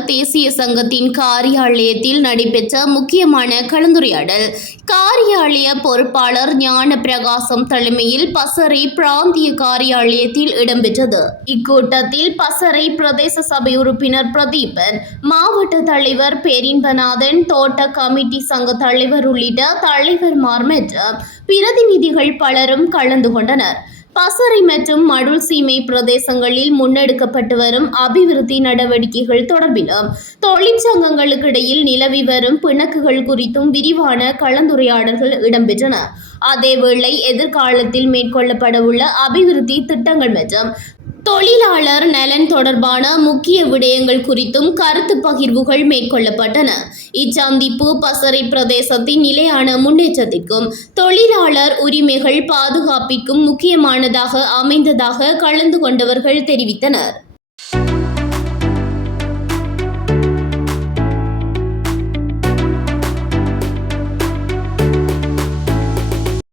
பொறியாளர் தேசிய சங்கத்தின் காரியாலயத்தில் நடைபெற்ற முக்கியமான கலந்துரையாடல். காரியாலய பொறுப்பாளர் ஞான பிரகாசம் தலைமையில் பசறை பிராந்திய காரியாலயத்தில் இடம்பெற்றது. இக்கூட்டத்தில் பசறை பிரதேச சபை உறுப்பினர் பிரதீபன், மாவட்ட தலைவர் பேரின்பநாதன், தோட்ட கமிட்டி சங்க தலைவர் உள்ளிட்ட தலைவர்மார் மற்றும் பிரதிநிதிகள் பலரும் கலந்து கொண்டனர். பசறை மற்றும் மடுள் சீமை பிரதேசங்களில் முன்னெடுக்கப்பட்டு வரும் அபிவிருத்தி நடவடிக்கைகள் தொடர்பிலும் தொழிற்சங்கங்களுக்கிடையில் நிலவி வரும் பிணக்குகள் குறித்தும் விரிவான கலந்துரையாடல்கள் இடம்பெற்றன. அதேவேளை எதிர்காலத்தில் மேற்கொள்ளப்படவுள்ள அபிவிருத்தி திட்டங்கள் மற்றும் தொழிலாளர் நலன் தொடர்பான முக்கிய விடயங்கள் குறித்தும் கருத்து பகிர்வுகள் மேற்கொள்ளப்பட்டன. இச்சந்திப்பு பசறை பிரதேசத்தின் நிலையான முன்னேற்றத்திற்கும் தொழிலாளர் உரிமைகள் பாதுகாப்பிற்கும் முக்கியமானதாக அமைந்ததாக கலந்து கொண்டவர்கள் தெரிவித்தனர்.